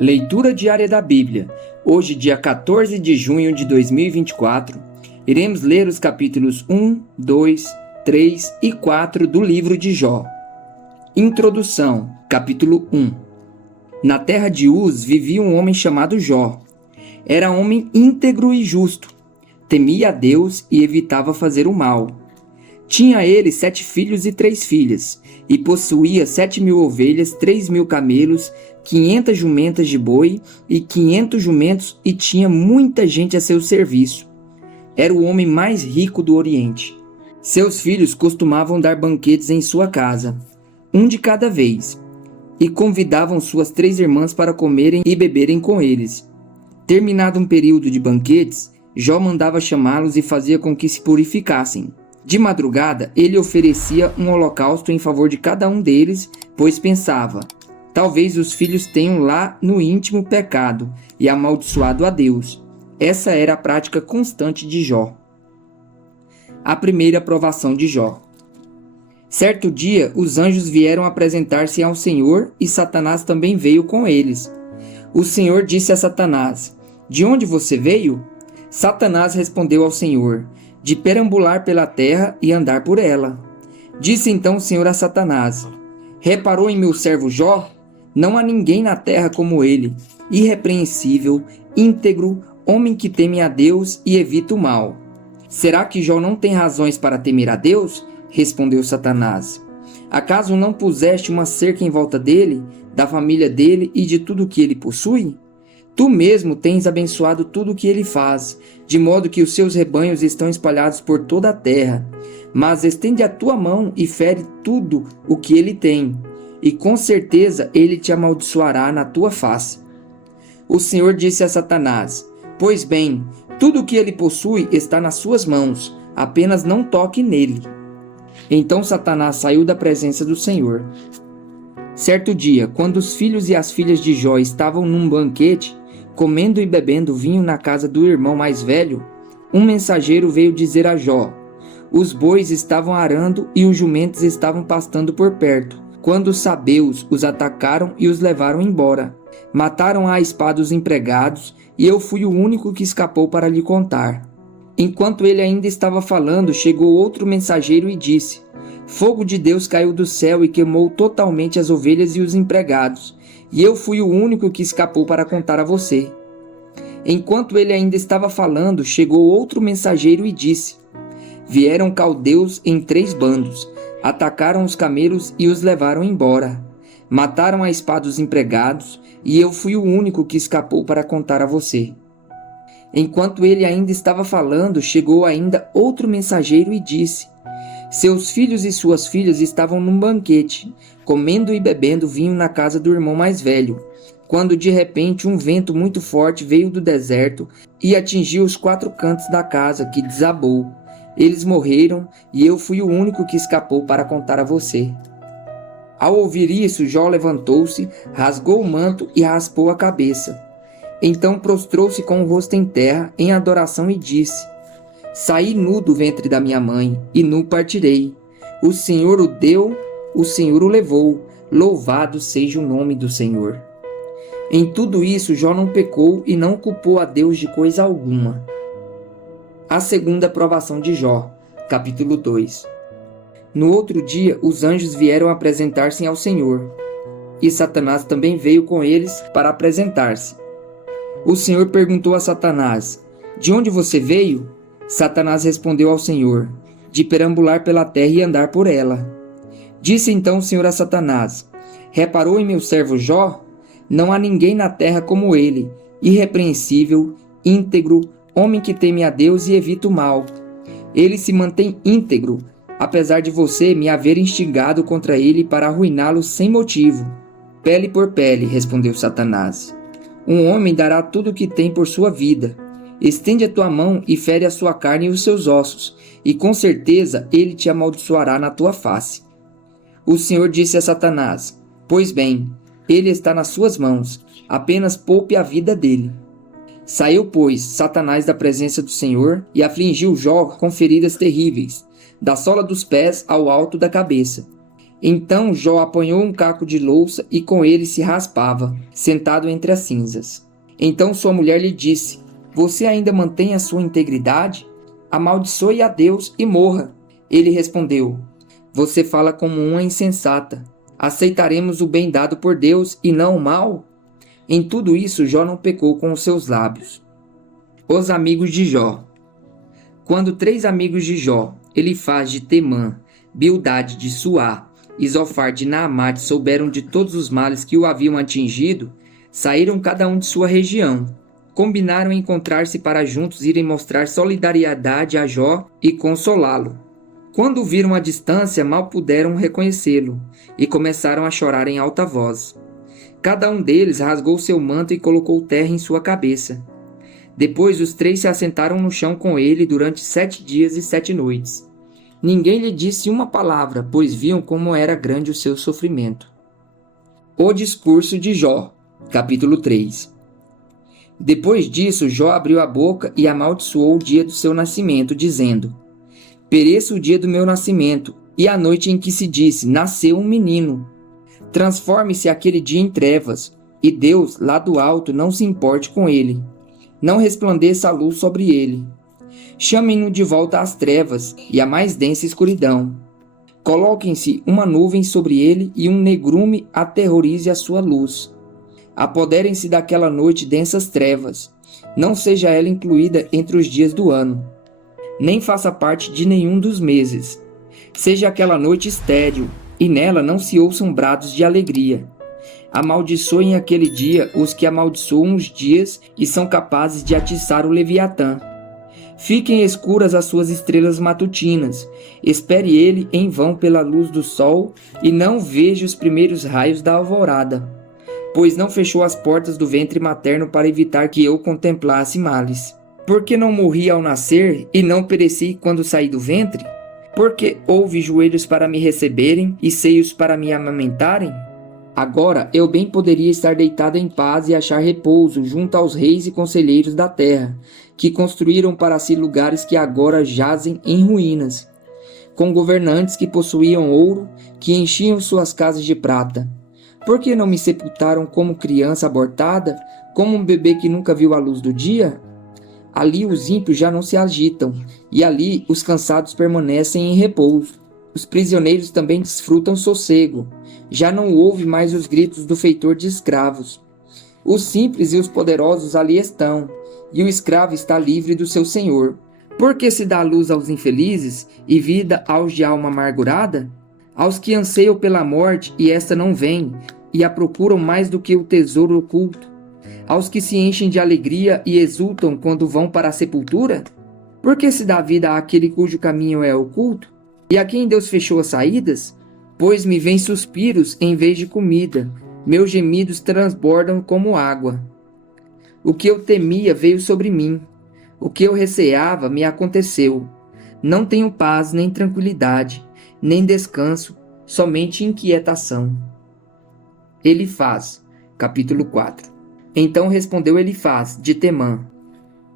Leitura diária da Bíblia. Hoje, dia 14 de junho de 2024, iremos ler os capítulos 1, 2, 3 e 4 do livro de Jó. Introdução, capítulo 1. Na terra de Uz vivia um homem chamado Jó. Era homem íntegro e justo. Temia a Deus e evitava fazer o mal. Tinha ele 7 filhos e 3 filhas, e possuía 7.000 ovelhas, 3.000 camelos, 500 jumentas de boi e 500 jumentos, e tinha muita gente a seu serviço. Era o homem mais rico do Oriente. Seus filhos costumavam dar banquetes em sua casa, um de cada vez, e convidavam suas 3 irmãs para comerem e beberem com eles. Terminado um período de banquetes, Jó mandava chamá-los e fazia com que se purificassem. De madrugada, ele oferecia um holocausto em favor de cada um deles, pois pensava: talvez os filhos tenham lá no íntimo pecado e amaldiçoado a Deus. Essa era a prática constante de Jó. A primeira aprovação de Jó. Certo dia, os anjos vieram apresentar-se ao Senhor e Satanás também veio com eles. O Senhor disse a Satanás: de onde você veio? Satanás respondeu ao Senhor: de perambular pela terra e andar por ela. Disse então o Senhor a Satanás: reparou em meu servo Jó? Não há ninguém na terra como ele, irrepreensível, íntegro, homem que teme a Deus e evita o mal. Será que Jó não tem razões para temer a Deus? Respondeu Satanás. Acaso não puseste uma cerca em volta dele, da família dele e de tudo o que ele possui? Tu mesmo tens abençoado tudo o que ele faz, de modo que os seus rebanhos estão espalhados por toda a terra. Mas estende a tua mão e fere tudo o que ele tem, e com certeza ele te amaldiçoará na tua face. O Senhor disse a Satanás: pois bem, tudo o que ele possui está nas suas mãos, apenas não toque nele. Então Satanás saiu da presença do Senhor. Certo dia, quando os filhos e as filhas de Jó estavam num banquete, comendo e bebendo vinho na casa do irmão mais velho, um mensageiro veio dizer a Jó: os bois estavam arando e os jumentos estavam pastando por perto, quando os sabeus os atacaram e os levaram embora. Mataram à espada os empregados, e eu fui o único que escapou para lhe contar. Enquanto ele ainda estava falando, chegou outro mensageiro e disse: fogo de Deus caiu do céu e queimou totalmente as ovelhas e os empregados, e eu fui o único que escapou para contar a você. Enquanto ele ainda estava falando, chegou outro mensageiro e disse: vieram caldeus em 3 bandos, atacaram os camelos e os levaram embora. Mataram à espada os empregados, e eu fui o único que escapou para contar a você. Enquanto ele ainda estava falando, chegou ainda outro mensageiro e disse: seus filhos e suas filhas estavam num banquete, comendo e bebendo vinho na casa do irmão mais velho, quando de repente um vento muito forte veio do deserto e atingiu os 4 cantos da casa, que desabou. Eles morreram, e eu fui o único que escapou para contar a você. Ao ouvir isso, Jó levantou-se, rasgou o manto e raspou a cabeça. Então prostrou-se com o rosto em terra, em adoração, e disse: saí nu do ventre da minha mãe, e nu partirei. O Senhor o deu, o Senhor o levou. Louvado seja o nome do Senhor. Em tudo isso, Jó não pecou e não culpou a Deus de coisa alguma. A segunda aprovação de Jó, capítulo 2. No outro dia, os anjos vieram apresentar-se ao Senhor, e Satanás também veio com eles para apresentar-se. O Senhor perguntou a Satanás: de onde você veio? Satanás respondeu ao Senhor: de perambular pela terra e andar por ela. Disse então o Senhor a Satanás: reparou em meu servo Jó? Não há ninguém na terra como ele, irrepreensível, íntegro, homem que teme a Deus e evita o mal. Ele se mantém íntegro, apesar de você me haver instigado contra ele para arruiná-lo sem motivo. Pele por pele, respondeu Satanás. Um homem dará tudo o que tem por sua vida. Estende a tua mão e fere a sua carne e os seus ossos, e com certeza ele te amaldiçoará na tua face. O Senhor disse a Satanás: pois bem, ele está nas suas mãos, apenas poupe a vida dele. Saiu, pois, Satanás da presença do Senhor e afligiu Jó com feridas terríveis, da sola dos pés ao alto da cabeça. Então Jó apanhou um caco de louça e com ele se raspava, sentado entre as cinzas. Então sua mulher lhe disse: Você ainda mantém a sua integridade? Amaldiçoe a Deus e morra. Ele respondeu: Você fala como uma insensata. Aceitaremos o bem dado por Deus e não o mal? Em tudo isso Jó não pecou com os seus lábios. Os amigos de Jó. Quando 3 amigos de Jó, Elifaz de Temã, Bildade de Suá e Zofar de Naamate souberam de todos os males que o haviam atingido, saíram cada um de sua região. Combinaram encontrar-se para juntos irem mostrar solidariedade a Jó e consolá-lo. Quando o viram à distância, mal puderam reconhecê-lo e começaram a chorar em alta voz. Cada um deles rasgou seu manto e colocou terra em sua cabeça. Depois os 3 se assentaram no chão com ele durante 7 dias e 7 noites. Ninguém lhe disse uma palavra, pois viam como era grande o seu sofrimento. O discurso de Jó, capítulo 3. Depois disso, Jó abriu a boca e amaldiçoou o dia do seu nascimento, dizendo: Pereça o dia do meu nascimento, e a noite em que se disse, nasceu um menino. Transforme-se aquele dia em trevas, e Deus, lá do alto, não se importe com ele. Não resplandeça a luz sobre ele. Chamem-no de volta às trevas e à mais densa escuridão. Coloquem-se uma nuvem sobre ele e um negrume aterrorize a sua luz. Apoderem-se daquela noite densas trevas. Não seja ela incluída entre os dias do ano, nem faça parte de nenhum dos meses. Seja aquela noite estéril, e nela não se ouçam brados de alegria. Amaldiçoem aquele dia os que amaldiçoam os dias e são capazes de atiçar o Leviatã. Fiquem escuras as suas estrelas matutinas. Espere ele em vão pela luz do sol e não veja os primeiros raios da alvorada. Pois não fechou as portas do ventre materno para evitar que eu contemplasse males. Porque não morri ao nascer e não pereci quando saí do ventre? Porque houve joelhos para me receberem e seios para me amamentarem? Agora eu bem poderia estar deitado em paz e achar repouso junto aos reis e conselheiros da terra, que construíram para si lugares que agora jazem em ruínas, com governantes que possuíam ouro, que enchiam suas casas de prata. Por que não me sepultaram como criança abortada, como um bebê que nunca viu a luz do dia? Ali os ímpios já não se agitam, e ali os cansados permanecem em repouso. Os prisioneiros também desfrutam sossego. Já não ouve mais os gritos do feitor de escravos. Os simples e os poderosos ali estão, e o escravo está livre do seu senhor. Por que se dá luz aos infelizes e vida aos de alma amargurada? Aos que anseiam pela morte e esta não vem, e a procuram mais do que o tesouro oculto? Aos que se enchem de alegria e exultam quando vão para a sepultura? Por que se dá vida àquele cujo caminho é oculto? E a quem Deus fechou as saídas? Pois me vêm suspiros em vez de comida, meus gemidos transbordam como água. O que eu temia veio sobre mim, o que eu receava me aconteceu. Não tenho paz nem tranquilidade, nem descanso, somente inquietação. Elifaz, capítulo 4. Então respondeu Elifaz, de Temã: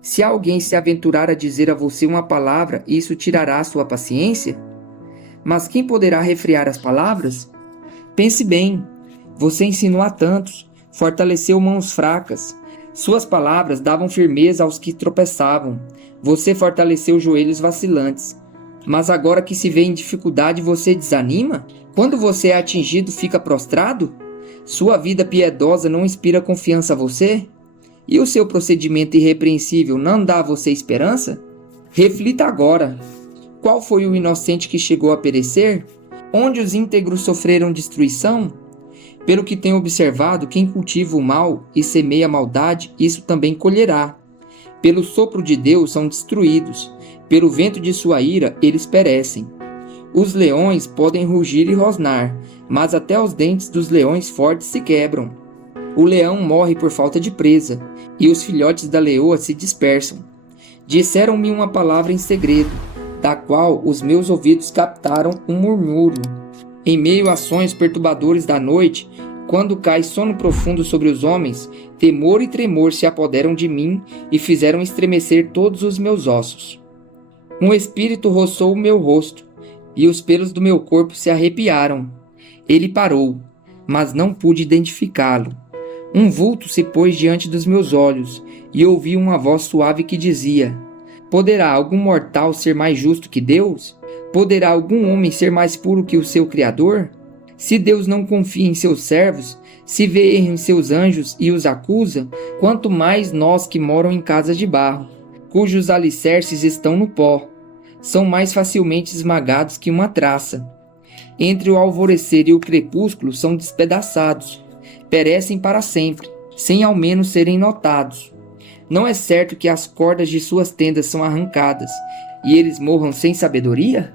Se alguém se aventurar a dizer a você uma palavra, isso tirará a sua paciência? Mas quem poderá refrear as palavras? Pense bem, você ensinou a tantos, fortaleceu mãos fracas. Suas palavras davam firmeza aos que tropeçavam. Você fortaleceu joelhos vacilantes. Mas agora que se vê em dificuldade, você desanima? Quando você é atingido, fica prostrado? Sua vida piedosa não inspira confiança a você? E o seu procedimento irrepreensível não dá a você esperança? Reflita agora. Qual foi o inocente que chegou a perecer? Onde os íntegros sofreram destruição? Pelo que tenho observado, quem cultiva o mal e semeia a maldade, isso também colherá. Pelo sopro de Deus são destruídos, pelo vento de sua ira eles perecem. Os leões podem rugir e rosnar, mas até os dentes dos leões fortes se quebram. O leão morre por falta de presa, e os filhotes da leoa se dispersam. Disseram-me uma palavra em segredo, da qual os meus ouvidos captaram um murmúrio. Em meio a sonhos perturbadores da noite, quando cai sono profundo sobre os homens, temor e tremor se apoderam de mim e fizeram estremecer todos os meus ossos. Um espírito roçou o meu rosto, e os pelos do meu corpo se arrepiaram. Ele parou, mas não pude identificá-lo. Um vulto se pôs diante dos meus olhos, e ouvi uma voz suave que dizia: Poderá algum mortal ser mais justo que Deus? Poderá algum homem ser mais puro que o seu Criador? Se Deus não confia em seus servos, se vê erro em seus anjos e os acusa, quanto mais nós que moram em casas de barro, cujos alicerces estão no pó, são mais facilmente esmagados que uma traça. Entre o alvorecer e o crepúsculo são despedaçados, perecem para sempre, sem ao menos serem notados. Não é certo que as cordas de suas tendas são arrancadas, e eles morram sem sabedoria?